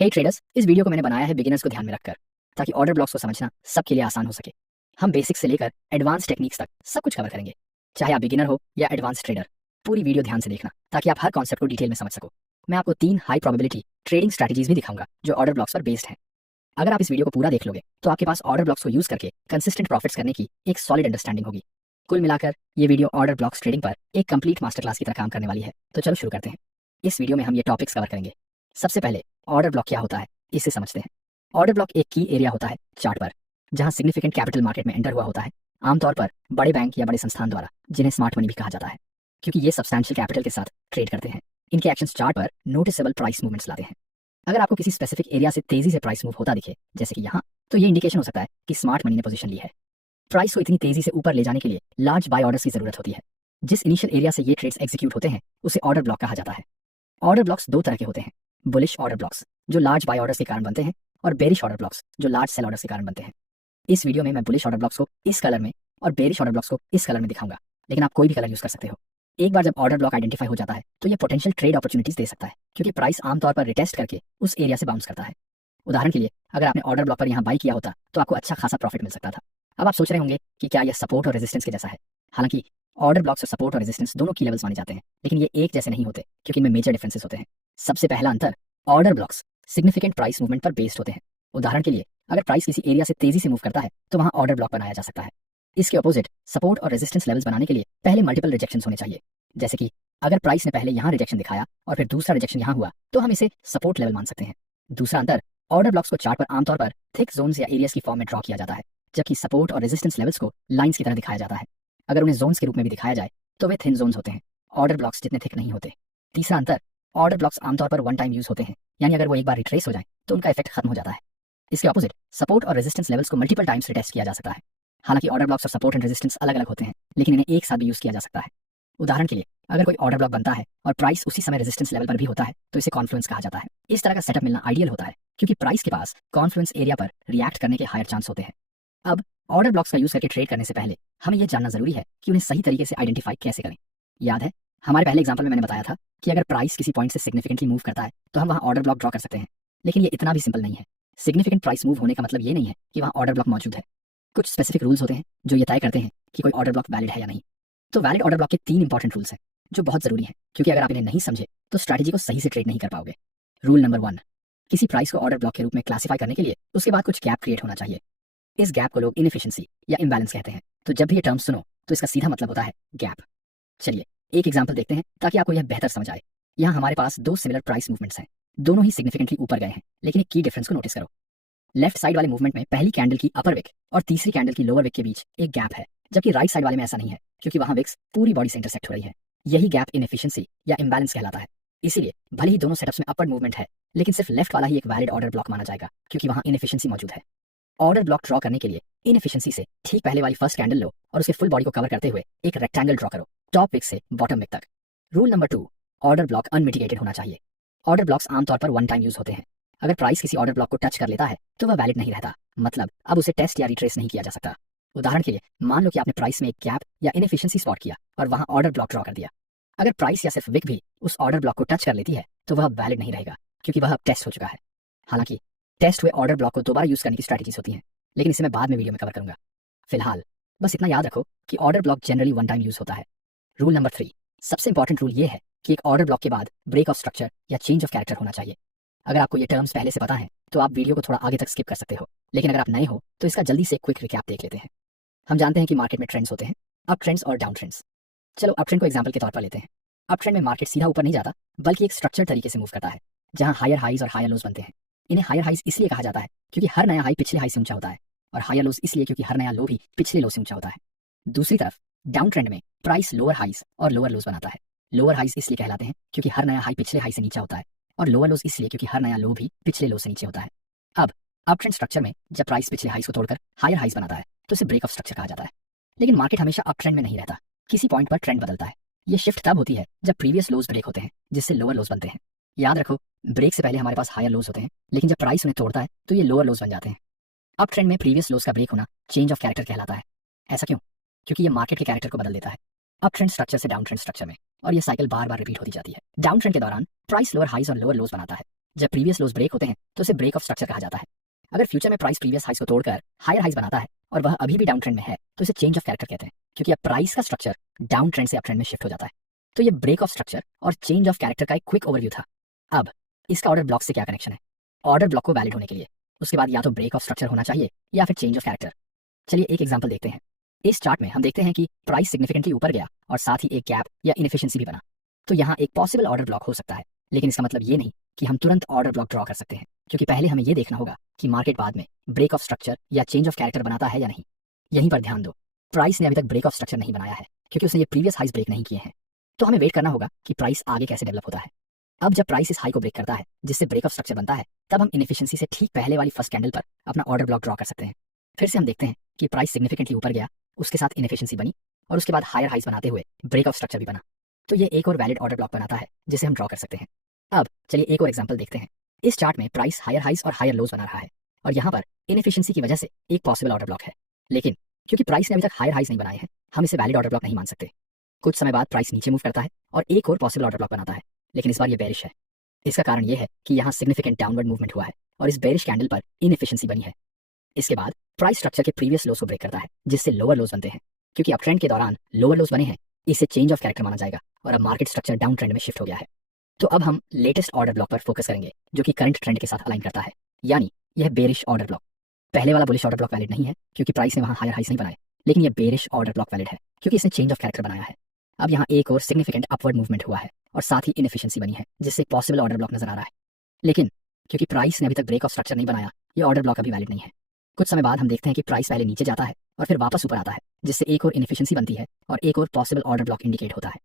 हे traders, इस video को मैंने बनाया है बिगिनर्स को ध्यान में रखकर, ताकि ऑर्डर ब्लॉक्स को समझना सबके लिए आसान हो सके। हम बेसिक्स से लेकर एडवांस टेक्निक्स तक सब कुछ कवर करेंगे, चाहे आप बिगिनर हो या एडवांस ट्रेडर। पूरी वीडियो ध्यान से देखना ताकि आप हर कॉन्सेप्ट को डिटेल में समझ सको। मैं आपको 3 हाई प्रोबेबिलिटी ट्रेडिंग स्ट्रैटेजीज भी दिखाऊंगा जो ऑर्डर ब्लॉक्स पर बेस्ड हैं। अगर आप इस वीडियो को पूरा देख लोगे तो आपके पास ऑर्डर ब्लॉक्स को यूज करके कंसिस्टेंट प्रॉफिट्स करने की एक सॉलिड अंडरस्टैंडिंग होगी। कुल मिलाकर ये वीडियो ऑर्डर ब्लॉक्स ट्रेडिंग पर एक कंप्लीट मास्टर क्लास की तरह काम करने वाली है। तो चलो शुरू करते हैं। इस वीडियो में हम ये टॉपिक्स कवर करेंगे। सबसे पहले ऑर्डर ब्लॉक क्या होता है इसे समझते हैं। ऑर्डर ब्लॉक एक की एरिया होता है चार्ट पर, जहां सिग्निफिकेंट कैपिटल मार्केट में एंटर हुआ होता है, आमतौर पर बड़े बैंक या बड़े संस्थान द्वारा, जिन्हें स्मार्ट मनी भी कहा जाता है, क्योंकि ये सब्सटैंशियल कैपिटल के साथ ट्रेड करते हैं। इनके एक्शंस चार्ट पर नोटिसेबल प्राइस मूवमेंट्स लाते हैं। अगर आपको किसी स्पेसिफिक एरिया से तेजी से प्राइस मूव होता दिखे, जैसे कि यहाँ, तो ये इंडिकेशन हो सकता है कि स्मार्ट मनी ने पोजीशन ली है। प्राइस को इतनी तेजी से ऊपर ले जाने के लिए लार्ज बाय ऑर्डर्स की जरूरत होती है। जिस इनिशियल एरिया से ये ट्रेड्स एग्जीक्यूट होते हैं उसे ऑर्डर ब्लॉक कहा जाता है। ऑर्डर ब्लॉक्स 2 तरह के होते हैं, बुलिश ऑर्डर ब्लॉक्स जो लार्ज बाय ऑर्डर्स के कारण बनते हैं, और बेरिश ऑर्डर ब्लॉक्स जो लार्ज सेल ऑर्डर्स के कारण बनते हैं। इस वीडियो में मैं बुलिश ऑर्डर ब्लॉक्स को इस कलर में और बेरिश ऑर्डर ब्लॉक्स को इस कलर में दिखाऊंगा, लेकिन आप कोई भी कलर यूज कर सकते हो। एक बार जब ऑर्डर ब्लॉक आइडेंटिफाई हो जाता है तो ये पोटेंशियल ट्रेड अपॉर्चुनिटीज दे सकता है, क्योंकि प्राइस आमतौर पर रिटेस्ट करके उस एरिया से बाउंस करता है। उदाहरण के लिए, अगर आपने ऑर्डर ब्लॉक पर यहाँ बाई किया होता तो आपको अच्छा खासा प्रॉफिट मिल सकता था। अब आप सोच रहे होंगे कि क्या यह सपोर्ट और रेजिस्टेंस के जैसा है। हालांकि ऑर्डर ब्लॉक्स और सपोर्ट और रेजिस्टेंस दोनों की लेवल्स माने जाते हैं, लेकिन ये एक जैसे नहीं होते, क्योंकि इनमें मेजर डिफरेंसेस होते हैं। सबसे पहला अंतर, order blocks significant price movement पर बेस्ड होते हैं। उदाहरण के लिए, अगर प्राइस किसी एरिया से तेजी से मूव करता है तो वहां ऑर्डर ब्लॉक बनाया जा सकता है। इसके अपोजिट, सपोर्ट और रेजिस्टेंस लेवल्स बनाने के लिए पहले मल्टीपल रिजेक्शंस होने चाहिए। जैसे कि अगर प्राइस ने पहले यहाँ रिजेक्शन दिखाया और फिर दूसरा रिजेक्शन यहाँ हुआ, तो हम इसे सपोर्ट लेवल मान सकते हैं। दूसरा अंतर, ऑर्डर ब्लॉक्स को चार्ट पर आमतौर पर थिक जोन्स या एरियाज की फॉर्म में ड्रॉ किया जाता है, जबकि सपोर्ट और रेजिस्टेंस लेवल्स को लाइंस की तरह दिखाया जाता है। अगर उन्हें जोन्स के रूप में भी दिखाया जाए तो वे थिन जोन्स होते हैं, ऑर्डर ब्लॉक्स जितने थिक नहीं होते। तीसरा अंतर, ऑर्डर ब्लॉक्स आमतौर पर वन टाइम यूज होते हैं, यानी अगर वो एक बार रिट्रेस हो जाए तो उनका इफेक्ट खत्म हो जाता है। इसके ऑपोजिट, सपोर्ट और रेजिस्टेंस लेवल्स को मल्टीपल टाइम्स रिटेस्ट किया जा सकता है। हालांकि ऑर्डर ब्लॉक्स और सपोर्ट एंड रेजिस्टेंस अलग अलग होते हैं, लेकिन इन्हें एक साथ भी यूज किया जा सकता है। उदाहरण के लिए, अगर कोई ऑर्डर ब्लॉक बनता है और प्राइस उसी समय रेजिस्टेंस लेवल पर भी होता है तो इसे कॉन्फ्लुएंस कहा जाता है। इस तरह का सेटअप मिलना आइडियल होता है, क्योंकि प्राइस के पास कॉन्फ्लुएंस एरिया पर रिएक्ट करने के हायर चांस होते हैं। अब ऑर्डर ब्लॉक्स का यूज करके ट्रेड करने से पहले हमें यह जानना जरूरी है कि उन्हें सही तरीके से आइडेंटिफाई कैसे करें। याद है, हमारे पहले एग्जाम्पल में मैंने बताया था कि अगर प्राइस किसी पॉइंट से सिग्निफिकेंटली मूव करता है तो हम वहां ऑर्डर ब्लॉक ड्रॉ कर सकते हैं, लेकिन ये इतना भी सिंपल नहीं है। सिग्निफिकेंट प्राइस मूव होने का मतलब ये नहीं है कि वहां ऑर्डर ब्लॉक मौजूद है। कुछ स्पेसिफिक रूल्स होते हैं जो ये तय करते हैं कि कोई ऑर्डर ब्लॉक वैलिड है या नहीं। तो वैलिड ऑर्डर ब्लॉक के 3 इंपॉर्टेंट रूल्स हैं जो बहुत जरूरी हैं, क्योंकि अगर आप इन्हें नहीं समझे तो स्ट्रैटेजी को सही से ट्रेड नहीं कर पाओगे। रूल नंबर 1, किसी प्राइस को ऑर्डर ब्लॉक के रूप में क्लासिफाई करने के लिए उसके बाद कुछ गैप क्रिएट होना चाहिए। इस गैप को लोग इनएफिशिएंसी या इम्बैलेंस कहते हैं। तो जब भी ये टर्म सुनो तो इसका सीधा मतलब होता है गैप। चलिए एक एग्जाम्पल देखते हैं ताकि आपको यह बेहतर समझ आए। यहाँ हमारे पास 2 सिमिलर प्राइस मूवमेंट्स हैं, दोनों ही सिग्निफिकेंटली ऊपर गए हैं, लेकिन एक की डिफरेंस को नोटिस करो। लेफ्ट साइड वाले मूवमेंट में पहली कैंडल की अपर विक और तीसरी कैंडल की लोअर विक के बीच एक गैप है, जबकि राइट साइड वाले में ऐसा नहीं है, क्योंकि वहां विक्स पूरी बॉडी से इंटरसेक्ट हो रही है। यही गैप इनएफिशिएंसी या इम्बैलेंस कहलाता है। इसीलिए भले ही दोनों सेटअप्स में अपवर्ड मूवमेंट है, लेकिन सिर्फ लेफ्ट वाला ही एक वैलिड ऑर्डर ब्लॉक माना जाएगा, क्योंकि वहां इनएफिशिएंसी मौजूद है। ऑर्डर ब्लॉक ड्रॉ करने के लिए इनएफिशिएंसी से ठीक पहले वाली फर्स्ट कैंडल लो और उसके फुल बॉडी को कवर करते हुए एक रेक्टेंगल ड्रॉ करो, टॉप विक से बॉटम विक तक। Rule number 2, order block unmitigated होना चाहिए। ऑर्डर ब्लॉक्स आमतौर पर वन टाइम यूज होते हैं। अगर प्राइस किसी ऑर्डर ब्लॉक को टच कर लेता है तो वह वैलिड नहीं रहता, मतलब अब उसे टेस्ट या रिट्रेस नहीं किया जा सकता। उदाहरण के लिए, मान लो कि आपने प्राइस में एक गैप या इनएफिशिएंसी स्पॉट किया और वहां ऑर्डर ब्लॉक ड्रॉ कर दिया। अगर प्राइस या सिर्फ विक भी उस ऑर्डर ब्लॉक को टच कर लेती है तो वह वैलिड नहीं रहेगा, क्योंकि वह अब टेस्ट हो चुका है। हालांकि टेस्ट हुए ऑर्डर ब्लॉक को दोबारा यूज करने की स्ट्रैटेजीज होती हैं, लेकिन इसे मैं बाद में वीडियो में कवर करूंगा। फिलहाल बस इतना याद रखो कि order block generally one time use होता है। रूल नंबर 3, सबसे इंपॉर्टेंट रूल ये है कि एक ऑर्डर ब्लॉक के बाद ब्रेक ऑफ स्ट्रक्चर या चेंज ऑफ कैरेक्टर होना चाहिए। अगर आपको ये टर्म्स पहले से पता है तो आप वीडियो को थोड़ा आगे तक स्किप कर सकते हो, लेकिन अगर आप नए हो तो इसका जल्दी से क्विक रिकैप देख लेते हैं। हम जानते हैं कि मार्केट में ट्रेंड्स होते हैं, अप ट्रेंड्स और डाउन ट्रेंड्स। चलो अप ट्रेंड को एग्जांपल के तौर पर लेते हैं। अप ट्रेंड में मार्केट सीधा ऊपर नहीं जाता, बल्कि एक स्ट्रक्चर तरीके से मूव करता है, जहां हायर हाईज और हायर लोज बनते हैं। इन्हें हायर हाईज इसलिए कहा जाता है क्योंकि हर नया हाई पिछले हाई से ऊंचा होता है, और हायर लोज इसलिए क्योंकि हर नया लो भी पिछले लो से ऊंचा होता है। दूसरी तरफ डाउन ट्रेंड में प्राइस लोअर हाईज और लोअर लोज बनाता है। लोअर हाईज इसलिए कहलाते हैं क्योंकि हर नया हाई पिछले हाई से नीचा होता है, और लोअर लोज इसलिए क्योंकि हर नया लो भी पिछले लो से नीचे होता है। अब अप ट्रेंड स्ट्रक्चर में जब प्राइस पिछले हाईज को तोड़कर हायर हाईज बनाता है तो इसे ब्रेक ऑफ स्ट्रक्चर कहा जाता है। लेकिन मार्केट हमेशा अप ट्रेंड में नहीं रहता, किसी पॉइंट पर ट्रेंड बदलता है। ये शिफ्ट तब होती है जब प्रीवियस लोज ब्रेक होते हैं, जिससे लोअर लोज बनते हैं। याद रखो, ब्रेक से पहले हमारे पास हायर लोज होते हैं, लेकिन जब प्राइस उन्हें तोड़ता है तो ये लोअर लोज बन जाते हैं। अप ट्रेंड में प्रीवियस लोज का ब्रेक होना चेंज ऑफ कैरेक्टर कहलाता है। ऐसा क्यों? क्योंकि ये मार्केट के कैरेक्टर को बदल देता है, अप ट्रेंड स्ट्रक्चर से डाउन ट्रेंड स्ट्रक्चर में, और ये साइकिल बार बार रिपीट होती जाती है। डाउन ट्रेंड के दौरान प्राइस लोअर हाईज और लोअर लोज बनाता है, जब प्रीवियस लोज ब्रेक होते हैं तो उसे ब्रेक ऑफ स्ट्रक्चर कहा जाता है। अगर फ्यूचर में प्राइस प्रीवियस हाइस को तोड़कर हायर हाइस बनाता है और वह अभी भी डाउन ट्रेंड में है तो इसे चेंज ऑफ कैरेक्टर कहते हैं, क्योंकि अब प्राइस का स्ट्रक्चर डाउन ट्रेंड से अप ट्रेंड में शिफ्ट हो जाता है। तो ये ब्रेक ऑफ स्ट्रक्चर और चेंज ऑफ कैरेक्टर का एक क्विक ओवरव्यू था। अब इसका ऑर्डर ब्लॉक से क्या कनेक्शन है? ऑर्डर ब्लॉक को वैलिड होने के लिए उसके बाद या तो ब्रेक ऑफ स्ट्रक्चर होना चाहिए या फिर चेंज ऑफ कैरेक्टर। चलिए एक एग्जांपल देखते हैं। इस चार्ट में हम देखते हैं कि प्राइस सिग्निफिकेंटली ऊपर गया और साथ ही एक गैप या इनएफिशिएंसी भी बना। तो यहाँ एक पॉसिबल ऑर्डर ब्लॉक हो सकता है, लेकिन इसका मतलब ये नहीं कि हम तुरंत ऑर्डर ब्लॉक ड्रॉ कर सकते हैं, क्योंकि पहले हमें ये देखना होगा कि मार्केट बाद में ब्रेक ऑफ स्ट्रक्चर या चेंज ऑफ कैरेक्टर बनाता है या नहीं। यहीं पर ध्यान दो, प्राइस ने अभी तक ब्रेक ऑफ स्ट्रक्चर नहीं बनाया है क्योंकि उसने ये प्रीवियस हाइस ब्रेक नहीं किए हैं। तो हमें वेट करना होगा कि प्राइस आगे कैसे डेवलप होता है। अब जब प्राइस इस हाई को ब्रेक करता है जिससे ब्रेक ऑफ स्ट्रक्चर बनता है, तब हम इनएफिशिएंसी से ठीक पहले वाली फर्स्ट कैंडल पर अपना ऑर्डर ब्लॉक ड्रॉ कर सकते हैं। फिर से हम देखते हैं कि प्राइस सिग्निफिकेंटली ऊपर गया, उसके साथ इनएफिशिएंसी बनी और उसके बाद हायर हाइस बनाते हुए ब्रेक ऑफ स्ट्रक्चर भी बना। तो ये एक और वैलिड ऑर्डर ब्लॉक बनाता है जिसे हम ड्रॉ कर सकते हैं। अब चलिए एक और एग्जांपल देखते हैं। इस चार्ट में प्राइस हायर हाइस और हायर लोज बना रहा है और यहाँ पर इनएफिशिएंसी की वजह से एक पॉसिबल ऑर्डर ब्लॉक है, लेकिन क्योंकि प्राइस ने अभी तक हायर हाइस नहीं बनाए हैं, हम इसे वैलिड ऑर्डर ब्लॉक नहीं मान सकते। कुछ समय बाद प्राइस नीचे मूव करता है और एक और पॉसिबल ऑर्डर ब्लॉक बनाता है, लेकिन इस बार ये बेरिश है। इसका कारण ये है कि यहाँ सिग्निफिकेंट डाउनवर्ड मूवमेंट हुआ है और इस बेरिश कैंडल पर इनएफिशिएंसी बनी है। इसके बाद प्राइस स्ट्रक्चर के प्रीवियस लोज को ब्रेक करता है जिससे लोअर लोज बनते हैं। क्योंकि अब ट्रेंड के दौरान लोअर लोज बने हैं, इसे चेंज ऑफ कैरेक्टर माना जाएगा और अब मार्केट स्ट्रक्चर डाउन ट्रेंड में शिफ्ट हो गया है। तो अब हम लेटेस्ट ऑर्डर ब्लॉक पर फोकस करेंगे जो कि करंट ट्रेंड के साथ अलाइन करता है, यानी यह बेरिश ऑर्डर ब्लॉक। पहले वाला बुलिश ऑर्डर ब्लॉक वैलिड नहीं है क्योंकि प्राइस ने वहां हायर हाइस नहीं बनाए, लेकिन यह बेरिश ऑर्डर ब्लॉक वैलिड है क्योंकि इसने चेंज ऑफ कैरेक्टर बनाया है। अब यहाँ एक और सिग्निफिकेंट अपवर्ड मूवमेंट हुआ है और साथ ही इनएफिशिएंसी बनी है जिससे पॉसिबल ऑर्डर ब्लॉक नजर आ रहा है, लेकिन क्योंकि प्राइस ने अभी तक ब्रेक ऑफ स्ट्रक्चर नहीं बनाया, ये ऑर्डर ब्लॉक अभी वैलिड नहीं है। कुछ समय बाद हम देखते हैं कि प्राइस पहले नीचे जाता है और फिर वापस ऊपर आता है जिससे एक और इनएफिशिएंसी बनती है और एक और पॉसिबल ऑर्डर ब्लॉक इंडिकेट होता है।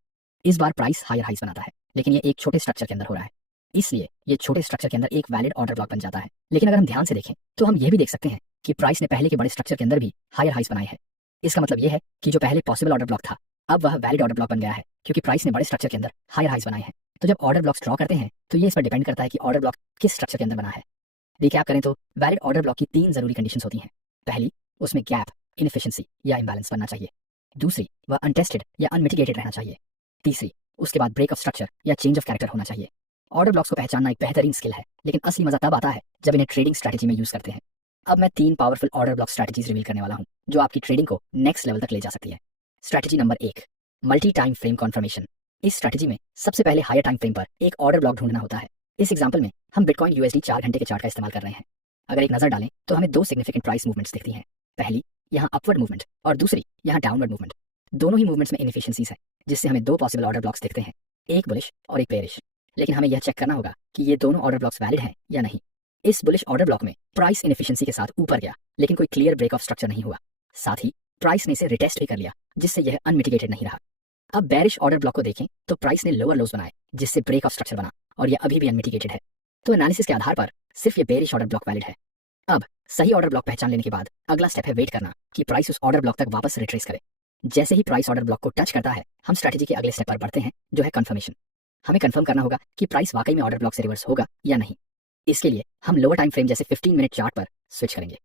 इस बार प्राइस हायर हाइस बनाता है, लेकिन ये एक छोटे स्ट्रक्चर के अंदर हो रहा है, इसलिए ये छोटे स्ट्रक्चर के अंदर एक वैलिड ऑर्डर ब्लॉक बन जाता है। लेकिन अगर हम ध्यान से देखें तो हम ये भी देख सकते हैं कि प्राइस ने पहले के बड़े स्ट्रक्चर के अंदर भी हायर हाइस बनाए हैं। इसका मतलब ये है कि जो पहले पॉसिबल ऑर्डर ब्लॉक था अब वह वैलिड ऑर्डर ब्लॉक बन गया है क्योंकि प्राइस ने बड़े स्ट्रक्चर के अंदर हायर हाइस बनाए हैं। तो जब ऑर्डर ब्लॉक्स ड्रॉ करते हैं तो ये इस पर डिपेंड करता है कि ऑर्डर ब्लॉक किस स्ट्रक्चर के अंदर बना है। रिकैप करें तो वैलिड ऑर्डर ब्लॉक की 3 जरूरी कंडीशंस होती हैं। पहली, उसमें गैप, इनएफिशिएंसी या इंबैलेंस बनना चाहिए। दूसरी, वह अनटेस्टेड या अनमिटिगेटेड रहना चाहिए। तीसरी, उसके बाद ब्रेक ऑफ स्ट्रक्चर या चेंज ऑफ कैरेक्टर होना चाहिए। ऑर्डर ब्लॉक्स को पहचानना एक बेहतरीन स्किल है, लेकिन असली मजा तब आता है जब इन्हें ट्रेडिंग स्ट्रैटेजी में यूज करते हैं। अब मैं 3 powerful order block strategies reveal करने वाला हूं जो आपकी ट्रेडिंग को नेक्स्ट लेवल तक ले जा सकती है। Strategy number 1, multi time frame conformation. इस स्ट्रैटेजी में सबसे पहले हायर टाइम फ्रेम पर एक ऑर्डर ब्लॉक ढूंढना होता है। इस एग्जांपल में हम बिटकॉइन यूएसडी 4 घंटे के चार्ट का इस्तेमाल कर रहे हैं। अगर एक नजर डालें तो हमें 2 सिग्निफिकेंट प्राइस मूवमेंट्स दिखती हैं। पहली यहाँ अपवर्ड मूवमेंट और दूसरी यहाँ डाउनवर्ड मूवमेंट। दोनों ही मूवमेंट्स में इनएफिशिएंसीज है जिससे हमें 2 पॉसिबल ऑर्डर ब्लॉक्स दिखते हैं, एक बुलिश और एक बेरिश। लेकिन हमें यह चेक करना होगा कि ये दोनों ऑर्डर ब्लॉक्स वैलिड हैं या नहीं। इस बुलिश ऑर्डर ब्लॉक में प्राइस इनएफिशिएंसी के साथ ऊपर गया, लेकिन कोई क्लियर ब्रेक ऑफ स्ट्रक्चर नहीं हुआ। साथ ही प्राइस ने इसे रिटेस्ट भी कर लिया जिससे यह अनमिटिगेटेड नहीं रहा। अब बेरिश ऑर्डर ब्लॉक को देखें तो प्राइस ने लोअर लोज बनाए जिससे ब्रेक ऑफ स्ट्रक्चर बना और यह अभी भी अनमिटिगेटेड है। तो एनालिसिस के आधार पर सिर्फ ये बेरिश ऑर्डर ब्लॉक वैलिड है। अब सही ऑर्डर ब्लॉक पहचान लेने के बाद अगला स्टेप है वेट करना कि प्राइस उस ऑर्डर ब्लॉक तक वापस रिट्रेस करे। जैसे ही प्राइस ऑर्डर ब्लॉक को टच करता है, हम स्ट्रैटेजी के अगले स्टेप पर बढ़ते हैं जो है कंफर्मेशन। हमें कंफर्म करना होगा कि प्राइस वाकई में ऑर्डर ब्लॉक से रिवर्स होगा या नहीं। इसके लिए हम लोअर टाइम फ्रेम जैसे 15 मिनट चार्ट पर स्विच करेंगे।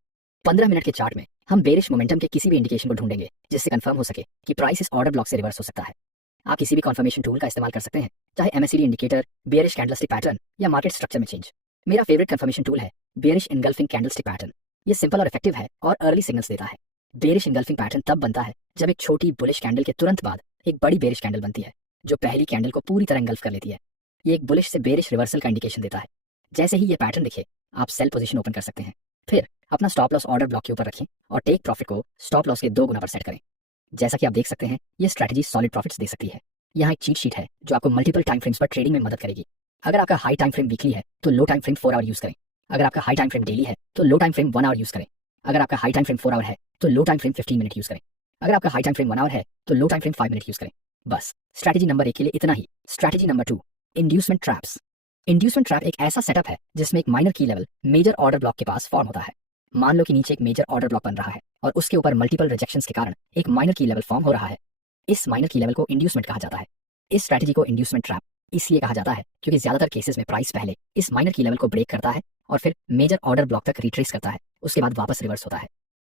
15 मिनट के चार्ट में हम बेरिश मोमेंटम के किसी भी इंडिकेशन को ढूंढेंगे जिससे कंफर्म हो सके कि प्राइस इस ऑर्डर ब्लॉक से रिवर्स हो सकता है। आप किसी भी कन्फर्मेशन टूल का इस्तेमाल कर सकते हैं, चाहे MACD indicator, bearish candlestick pattern या मार्केट स्ट्रक्चर में चेंज। मेरा फेवरेट कन्फर्मेशन टूल है बेयरिश इनगल्फिंग कैंडलस्टिक पैटर्न। ये सिंपल और इफेक्टिव है और अर्ली सिग्नल्स देता है। बेयरिश इनगल्फिंग पैटर्न तब बनता है जब एक छोटी बुलिश कैंडल के तुरंत बाद एक बड़ी बेयरिश कैंडल बनती है जो पहली कैंडल को पूरी तरह इंगल्फ कर लेती है। ये एक बुलिश से बेयरिश रिवर्सल का इंडिकेशन देता है। जैसे ही ये पैटर्न दिखे, आप सेल पोजीशन ओपन कर सकते हैं। फिर अपना स्टॉप लॉस ऑर्डर ब्लॉक के ऊपर रखें और टेक प्रॉफिट को स्टॉप लॉस के 2 गुना पर सेट करें। जैसा कि आप देख सकते हैं, ये स्ट्रैटेजी सॉलिड प्रॉफिट्स दे सकती है। यहाँ एक चीट शीट है जो आपको मल्टीपल टाइम फ्रेम्स पर ट्रेडिंग में मदद करेगी। अगर आपका हाई टाइम फ्रेम वीकली है तो low time frame 4 our use करें। अगर आपका हाई टाइम फ्रेम डेली है तो low time frame 1 our use करें। अगर आपका हाई टाइम फ्रेम 4 आवर है तो low time frame 15 minute use करें। अगर आपका हाई टाइम फ्रेम 1 आवर है तो low time frame 5 minute use करें। बस स्ट्रैटेजी नंबर 1 के लिए इतना ही। Strategy number 2, inducement traps. Inducement trap एक ऐसा सेटअप है जिसमें एक माइनर की लेवल मेजर ऑर्डर ब्लॉक के पास फॉर्म होता है। मान लो कि नीचे एक मेजर ऑर्डर ब्लॉक बन रहा है और उसके ऊपर मल्टीपल रिजेक्शंस के कारण एक माइनर की लेवल फॉर्म हो रहा है। इस माइनर की लेवल को इंड्यूसमेंट कहा जाता है। इस स्ट्रैटेजी को इंड्यूसमेंट ट्रैप इसलिए कहा जाता है क्योंकि ज्यादातर केसेस में प्राइस पहले इस माइनर की लेवल को ब्रेक करता है और फिर मेजर ऑर्डर ब्लॉक तक रिट्रेस करता है, उसके बाद वापस रिवर्स होता है।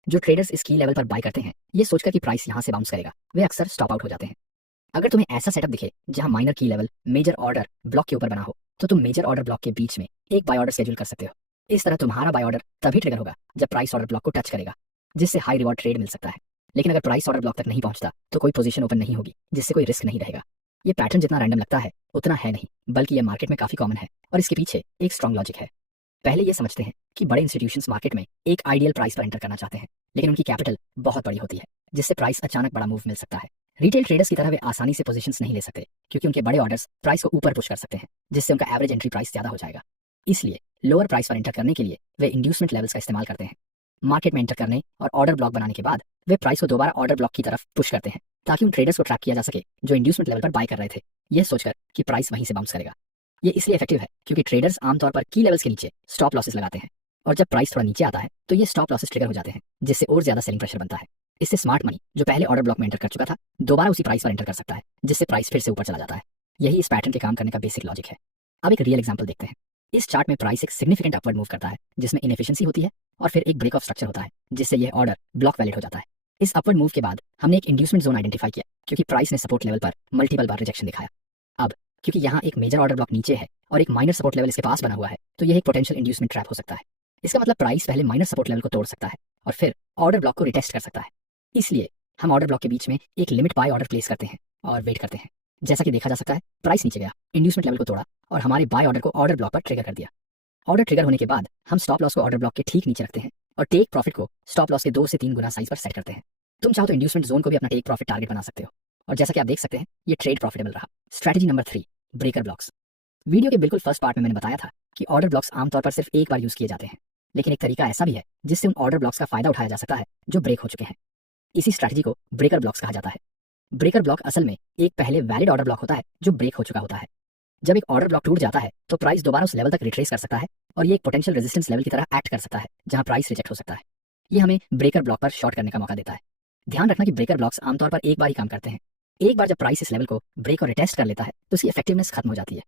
जो ट्रेडर्स इस की लेवल पर बाय करते हैं ये सोचकर कि प्राइस यहाँ से बाउंस करेगा, वे अक्सर स्टॉप आउट हो जाते हैं। अगर तुम्हें ऐसा सेटअप दिखे जहां माइनर की लेवल मेजर ऑर्डर ब्लॉक के ऊपर बना हो तो तुम मेजर ऑर्डर ब्लॉक के बीच में एक बाय ऑर्डर शेड्यूल कर सकते हो। इस तरह तुम्हारा बाय ऑर्डर तभी ट्रिगर होगा जब प्राइस ऑर्डर ब्लॉक को टच करेगा, जिससे हाई रिवॉर्ड ट्रेड मिल सकता है। लेकिन अगर प्राइस ऑर्डर ब्लॉक तक नहीं पहुंचता तो कोई पोजीशन ओपन नहीं होगी, जिससे कोई रिस्क नहीं रहेगा। ये पैटर्न जितना रैंडम लगता है उतना है नहीं, बल्कि यह मार्केट में काफी कॉमन है और इसके पीछे एक स्ट्रॉन्ग लॉजिक है। पहले ये समझते हैं कि बड़े इंस्टीट्यूशंस मार्केट में एक आइडियल प्राइस पर एंटर करना चाहते हैं, लेकिन उनकी कैपिटल बहुत बड़ी होती है, जिससे प्राइस अचानक बड़ा मूव मिल सकता है। रिटेल ट्रेडर्स की तरह वे आसानी से पोजीशंस नहीं ले सकते, क्योंकि उनके बड़े ऑर्डर्स प्राइस को ऊपर पुश कर सकते हैं, जिससे उनका एवरेज एंट्री प्राइस ज्यादा हो जाएगा। इसलिए लोअर प्राइस पर एंटर करने के लिए वे इंड्यूसमेंट लेवल्स का इस्तेमाल करते हैं। मार्केट में एंटर करने और ऑर्डर ब्लॉक बनाने के बाद वे प्राइस को दोबारा ऑर्डर ब्लॉक की तरफ पुश करते हैं, ताकि उन ट्रेडर्स को ट्रैक किया जा सके जो इंड्यूसमेंट लेवल पर बाय कर रहे थे, यह सोचकर कि प्राइस वहीं से बाउंस करेगा। ये इसलिए इफेक्टिव है क्योंकि ट्रेडर्स आमतौर पर की लेवल्स के नीचे स्टॉप लॉसेस लगाते हैं, और जब प्राइस थोड़ा नीचे आता है तो ये स्टॉप लॉसेस ट्रिगर हो जाते हैं, जिससे और ज्यादा सेलिंग प्रेशर बनता है। इससे स्मार्ट मनी जो पहले ऑर्डर ब्लॉक में एंटर कर चुका था दोबारा उसी प्राइस पर एंटर कर सकता है, जिससे प्राइस फिर से ऊपर चला जाता है। यही इस पैटर्न के काम करने का बेसिक लॉजिक है। अब एक रियल एग्जांपल देखते हैं। इस चार्ट में प्राइस एक सिग्निफिकेंट अपवर्ड मूव करता है, जिसमें इनएफिशिएंसी होती है और फिर एक ब्रेक ऑफ स्ट्रक्चर होता है, जिससे यह ऑर्डर ब्लॉक वैलिड हो जाता है। इस अपवर्ड मूव के बाद हमने एक इंड्यूसमेंट जोन आइडेंटिफाई किया, क्योंकि प्राइस ने सपोर्ट लेवल पर मल्टीपल बार रिजेक्शन दिखाया। अब क्योंकि यहाँ एक मेजर ऑर्डर ब्लॉक नीचे है और एक माइनर सपोर्ट लेवल इसके पास बना हुआ है, तो यह एक पोटेंशियल इंड्यूसमेंट ट्रैप हो सकता है। इसका मतलब प्राइस पहले माइनर सपोर्ट लेवल को तोड़ सकता है और फिर ऑर्डर ब्लॉक को रिटेस्ट कर सकता है। इसलिए हम ऑर्डर ब्लॉक के बीच में एक लिमिट बाय ऑर्डर प्लेस करते हैं और वेट करते हैं। जैसा कि देखा जा सकता है, प्राइस नीचे गया, इंड्यूसमेंट लेवल को तोड़ा और हमारे बाय ऑर्डर को ऑर्डर ब्लॉक पर ट्रिगर कर दिया। ऑर्डर ट्रिगर होने के बाद हम स्टॉप लॉस को ऑर्डर ब्लॉक के ठीक नीचे रखते हैं और टेक प्रॉफिट को स्टॉप लॉस के 2 से 3 गुना साइज पर सेट करते हैं। तुम चाहो तो इंड्यूसमेंट जोन को भी अपना टेक प्रॉफिट टारगेट बना सकते हो, और जैसा कि आप देख सकते हैं ये ट्रेड प्रॉफिटेबल रहा। Strategy number 3, breaker blocks. Video के बिल्कुल फर्स्ट पार्ट में मैंने बताया था कि ऑर्डर ब्लॉक्स आमतौर पर सिर्फ एक बार यूज किए जाते हैं, लेकिन एक तरीका ऐसा भी है जिससे उन ऑर्डर ब्लॉक्स का फायदा उठाया जा सकता है जो ब्रेक हो चुके हैं। इसी स्ट्रैटेजी को ब्रेकर ब्लॉक्स कहा जाता है। ब्रेकर ब्लॉक असल में एक पहले वैलिड ऑर्डर ब्लॉक होता है जो ब्रेक हो चुका होता है। जब एक ऑर्डर ब्लॉक टूट जाता है तो प्राइस दोबारा उस लेवल तक रिट्रेस कर सकता है और ये एक पोटेंशियल रेजिस्टेंस लेवल की तरह एक्ट कर सकता है, जहां प्राइस रिजेक्ट हो सकता है। ये हमें ब्रेकर ब्लॉक पर शॉर्ट करने का मौका देता है। ध्यान रखना कि ब्रेकर ब्लॉक्स आमतौर पर एक बार ही काम करते हैं। एक बार जब प्राइस इस लेवल को ब्रेक और रिटेस्ट कर लेता है तो उसकी इफेक्टिवनेस खत्म हो जाती है।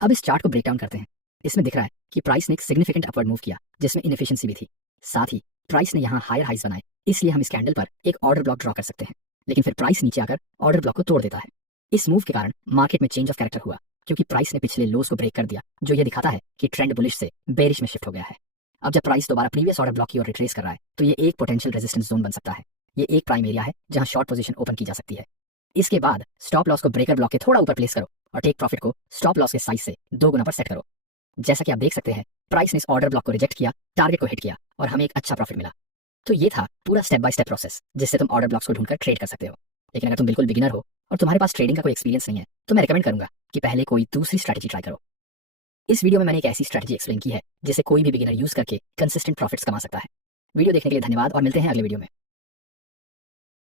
अब इस चार्ट को ब्रेक डाउन करते हैं। इसमें दिख रहा है कि प्राइस ने एक सिग्निफिकेंट अपवर्ड मूव किया, जिसमें इनएफिशिएंसी भी थी। साथ ही प्राइस ने यहाँ हायर हाइज बनाए, इसलिए हम इस कैंडल पर एक ऑर्डर ब्लॉक ड्रॉ कर सकते हैं। लेकिन फिर प्राइस नीचे आकर ऑर्डर ब्लॉक को तोड़ देता है। इस मूव के कारण मार्केट में चेंज ऑफ कैरेक्टर हुआ, क्योंकि प्राइस ने पिछले लोस को ब्रेक कर दिया, जो यह दिखाता है कि ट्रेंड बुलिश से बेरिश में शिफ्ट हो गया है। अब जब प्राइस दोबारा प्रीवियस ऑर्डर ब्लॉक की ओर रिट्रेस कर रहा है तो ये एक पोटेंशियल रेजिस्टेंस जोन बन सकता है। ये एक प्राइम एरिया है जहां शॉर्ट पोजीशन ओपन की जा सकती है। इसके बाद स्टॉप लॉस को ब्रेकर ब्लॉक के थोड़ा ऊपर प्लेस करो और टेक प्रॉफिट को स्टॉप लॉस के साइज से 2 गुना पर सेट करो। जैसा कि आप देख सकते हैं, प्राइस ने इस ऑर्डर ब्लॉक को रिजेक्ट किया, टारगेट को हिट किया और हमें एक अच्छा प्रॉफिट मिला। तो ये था पूरा स्टेप बाय स्टेप प्रोसेस, जिससे तुम ऑर्डर ब्लॉक्स को ढूंढकर ट्रेड कर सकते हो। लेकिन अगर तुम बिल्कुल बिगिनर हो और तुम्हारे पास ट्रेडिंग का कोई एक्सपीरियंस नहीं है, तो मैं रिकमेंड करूंगा कि पहले कोई दूसरी स्ट्रैटेजी ट्राई करो। इस वीडियो में मैंने एक ऐसी स्ट्रैटेजी एक्सप्लेन की है जिसे कोई भी बिगिनर यूज करके कंसिस्टेंट प्रॉफिट्स कमा सकता है। वीडियो देखने के लिए धन्यवाद और मिलते हैं अगले वीडियो में।